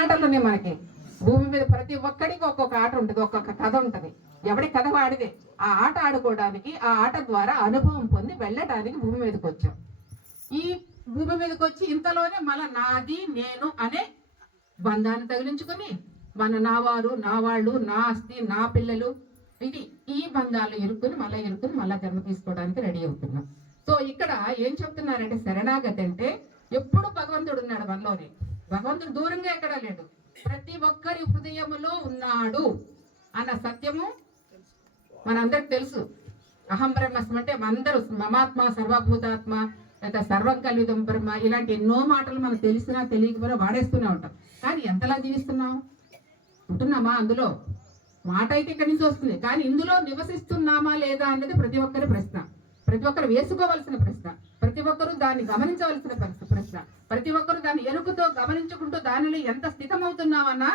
ఆటలు ఉన్నాయి మనకి భూమి మీద. ప్రతి ఒక్కడికి ఒక్కొక్క ఆట ఉంటుంది, ఒక్కొక్క కథ ఉంటుంది. ఎవడి కథ వాడిదే. ఆ ఆట ఆడుకోవడానికి, ఆ ఆట ద్వారా అనుభవం పొంది వెళ్ళటానికి భూమి మీదకి వచ్చాం. ఈ భూమి మీదకి వచ్చి ఇంతలోనే మళ్ళీ నాది నేను అనే బంధాన్ని తగిలించుకొని నా వారు, నా వాళ్ళు, నా ఆస్తి, నా పిల్లలు, ఇది ఈ బంధాలు ఇరుక్కుని మళ్ళా జన్మ తీసుకోవడానికి రెడీ అవుతున్నాం. సో ఇక్కడ ఏం చెప్తున్నారంటే శరణాగతి అంటే ఎప్పుడు భగవంతుడు ఉన్నాడు మనలోనే. భగవంతుడు దూరంగా ఎక్కడా లేడు, ప్రతి ఒక్కరి హృదయములో ఉన్నాడు అన్న సత్యము మనందరికి తెలుసు. అహం బ్రహ్మస్మి అంటే అందరూ మమాత్మ సర్వభూతాత్మ లేదా సర్వం కల్విదం బ్రహ్మ ఇలాంటి ఎన్నో మాటలు మనకు తెలిసినా తెలియకపోయినా వాడేస్తూనే ఉంటాం. కానీ ఎంతలా జీవిస్తున్నాం? ఉంటున్నామా అందులో? మాట అయితే ఇక్కడి నుంచి వస్తుంది, కానీ ఇందులో నివసిస్తున్నామా లేదా అన్నది ప్రతి ఒక్కరి ప్రశ్న, ప్రతి ఒక్కరు వేసుకోవలసిన ప్రశ్న, ప్రతి ఒక్కరూ దాన్ని గమనించవలసిన ప్రశ్న, ప్రతి ఒక్కరు దాన్ని ఎరుకుతో గమనించుకుంటూ దానిలో ఎంత స్థితమవుతున్నామన్న